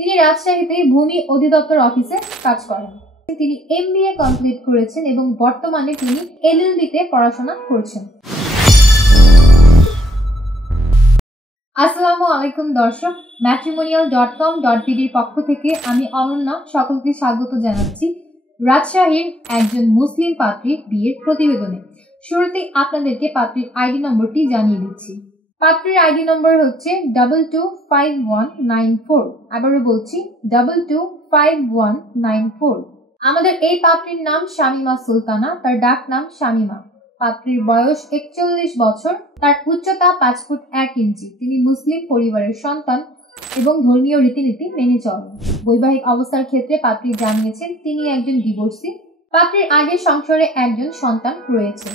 তিনি রাজশাহীতে ভূমি অধিদপ্তর অফিসে কাজ করেন। তিনি MBA কমপ্লিট করেছেন এবং বর্তমানে তিনি LLB তে পড়াশোনা করছেন। আসসালামু আলাইকুম দর্শক, matrimonial.com.bd এর পক্ষ থেকে আমি অনন্যা সকলকে স্বাগত জানাচ্ছি রাজশাহীর একজন মুসলিম পাত্রীর বিয়ের প্রতিবেদনে। শুরুতেই আপনাদেরকে পাত্রীর আইডি নম্বরটি জানিয়ে দিচ্ছি। পাত্রীর আইডি নম্বর হচ্ছে 225194। আবারও বলছি 225194। আমাদের এই পাত্রীর নাম শামিমা সুলতানা, তার ডাক নাম শামিমা। পাত্রীর বয়স 41 বছর, তার উচ্চতা 5 ফুট 1 ইঞ্চি। তিনি মুসলিম পরিবারের সন্তান এবং ধর্মীয় রীতিনীতি মেনে চলেন। বৈবাহিক অবস্থার ক্ষেত্রে পাত্রী জানিয়েছেন তিনি একজন ডিভোর্সি। পাত্রীর আগের সংসারে একজন সন্তান রয়েছে।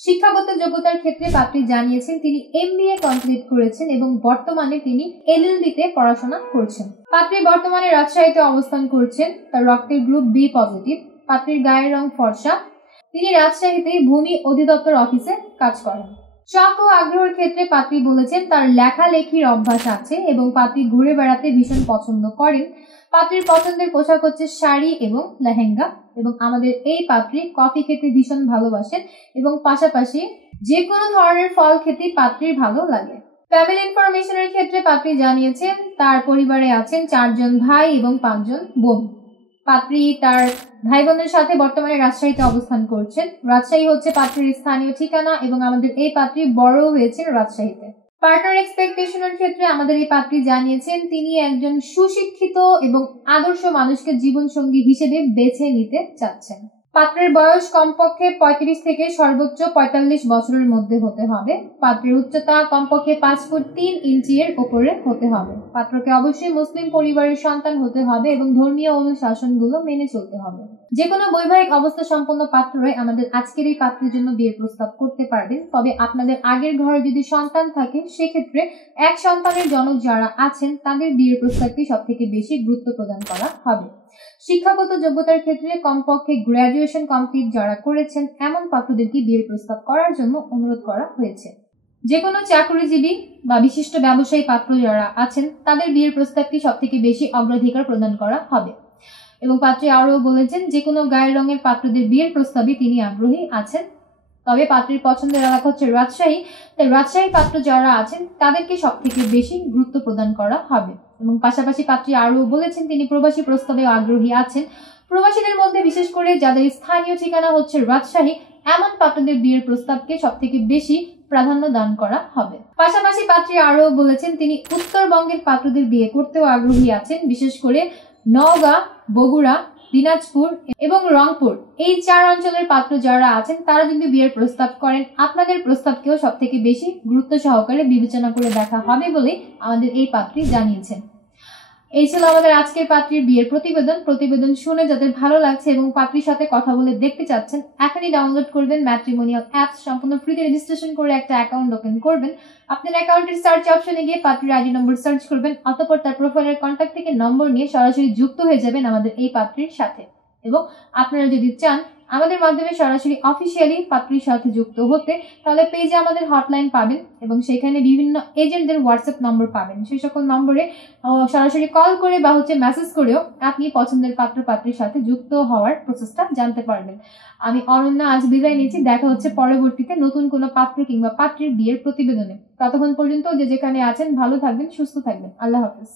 শিক্ষাগত যোগ্যতার ক্ষেত্রে পাত্রী জানিয়েছেন তিনি MBA কমপ্লিট করেছেন এবং বর্তমানে তিনি LLB তে পড়াশোনা করছেন। পাত্রী বর্তমানে রাজশাহীতে অবস্থান করছেন। তার রক্তের গ্রুপ B পজিটিভ। পাত্রীর গায়ের রং ফর্সা। তিনি রাজশাহীতে ভূমি অধিদপ্তর অফিসে কাজ করেন। শখ ও আগ্রহের ক্ষেত্রে পাত্রী বলেছেন তার লেখালেখির অভ্যাস আছে এবং পাত্রী ঘুরে বেড়াতে ভীষণ পছন্দ করেন। পাত্রীর পছন্দের পোশাক হচ্ছে শাড়ি এবং লেহেঙ্গা এবং আমাদের এই পাত্রী কফি খেতে ভীষণ ভালোবাসেন এবং পাশাপাশি যে কোনো ধরনের ফল খেতে পাত্রীর ভালো লাগে। ফ্যামিলি ইনফরমেশনের ক্ষেত্রে পাত্রী জানিয়েছেন তার পরিবারে আছেন 4 জন ভাই এবং 5 জন বোন। পাত্রী তার ভাই বোনের সাথে বর্তমানে রাজশাহীতে অবস্থান করছেন। রাজশাহী হচ্ছে পাত্রীর স্থানীয় ঠিকানা এবং আমাদের এই পাত্রী বড় হয়েছেন রাজশাহীতে। পার্টনার এক্সপেকটেশনের ক্ষেত্রে আমাদের এই পাত্রী জানিয়েছেন তিনি একজন সুশিক্ষিত এবং আদর্শ মানুষকে জীবনসঙ্গী হিসেবে বেছে নিতে চাচ্ছেন। পাত্রের বয়স কমপক্ষে 35 থেকে সর্বোচ্চ 45 বছরের মধ্যে হতে হবে। পাত্রের উচ্চতা কমপক্ষে 5 ফুট 3 ইঞ্চি এর উপরে হতে হবে। পাত্রকে অবশ্যই মুসলিম পরিবারের সন্তান হতে হবে এবং ধর্মীয় অনুশাসনগুলো মেনে চলতে হবে। যে কোনো বৈবাহিক অবস্থা সম্পন্ন পাত্ররাই আমাদের আজকের এই পাত্রের জন্য বিয়ের প্রস্তাব করতে পারবেন। তবে আপনাদের আগের ঘরে যদি সন্তান থাকে সেক্ষেত্রে এক সন্তানের জনক যারা আছেন তাদের বিয়ের প্রস্তাবকে সবথেকে বেশি গুরুত্ব প্রদান করা হবে। শিক্ষাগত যোগ্যতার ক্ষেত্রে কমপক্ষে গ্র্যাজুয়েশন কমপ্লিট যারা করেছেন এমন পাত্রদেরকে বিয়ের প্রস্তাব করার জন্য অনুরোধ করা হয়েছে। যে কোনো চাকরিজীবী বা বিশিষ্ট ব্যবসায়ী পাত্র যারা আছেন তাদের বিয়ের প্রস্তাবকে সবথেকে বেশি অগ্রাধিকার প্রদান করা হবে। এবং পাত্রী আরও বলেছেন যে কোনো গায়ের রঙের পাত্রদের বিয়ের প্রস্তাবে তিনি আগ্রহী আছেন। তবে পাত্রীর পছন্দের এলাকা হচ্ছে রাজশাহী, তাই রাজশাহী পাত্র যারা আছেন তাদেরকে সবথেকে বেশি গুরুত্ব প্রদান করা হবে। এবং পাশাপাশি পাত্রী আরও বলেছেন তিনি প্রবাসী প্রস্তাবে আগ্রহী আছেন। প্রবাসীদের মধ্যে বিশেষ করে যাদের স্থানীয় ঠিকানা হচ্ছে রাজশাহী এমন পাত্রদের বিয়ের প্রস্তাবকে সবথেকে বেশি প্রাধান্য দান করা হবে। পাশাপাশি পাত্রী আরও বলেছেন তিনি উত্তরবঙ্গের পাত্রদের বিয়ে করতেও আগ্রহী আছেন। বিশেষ করে নওগাঁ, বগুড়া, দিনাজপুর এবং রংপুর এই 4 অঞ্চলের পাত্র যারা আছেন তারা যদি বিয়ের প্রস্তাব করেন আপনাদের প্রস্তাবকেও সবথেকে বেশি গুরুত্ব সহকারে বিবেচনা করে দেখা হবে বলে আমাদের এই পাত্রী জানিয়েছেন। এই ছিল আমাদের আজকের পাত্রীর বিয়ের প্রতিবেদন শুনে যাদের ভালো লাগছে এবং পাত্রীর সাথে কথা বলে দেখতে চাচ্ছেন এখনই ডাউনলোড করবেন ম্যাট্রিমোনিয়াল অ্যাপস। সম্পূর্ণ ফ্রিতে রেজিস্ট্রেশন করে একটা অ্যাকাউন্ট ওপেন করবেন। আপনার অ্যাকাউন্টের সার্চ অপশনে গিয়ে পাত্রীর আইডি নম্বর সার্চ করবেন, অতঃপর তার প্রোফাইলের কন্ট্যাক্ট থেকে নম্বর নিয়ে সরাসরি যুক্ত হয়ে যাবেন আমাদের এই পাত্রীর সাথে। এবং আপনারা যদি চান আমাদের মাধ্যমে সরাসরি অফিসিয়ালি পাত্রীর সাথে যুক্ত হতে তাহলে পেজে আমাদের হটলাইন পাবেন এবং সেখানে বিভিন্ন এজেন্টদের হোয়াটসঅ্যাপ নম্বর পাবেন। সেই সকল নম্বরে সরাসরি কল করে বা মেসেজ করেও আপনি পছন্দের পাত্র পাত্রীর সাথে যুক্ত হওয়ার প্রসেসটা জানতে পারবেন। আমি অনন্যা আজ বিদায় নিচ্ছি। দেখা হচ্ছে পরবর্তীতে নতুন কোনো পাত্র কিংবা পাত্রীর বিয়ের প্রতিবেদনে। ততক্ষণ পর্যন্ত যে যেখানে আছেন ভালো থাকবেন, সুস্থ থাকবেন। আল্লাহ হাফেজ।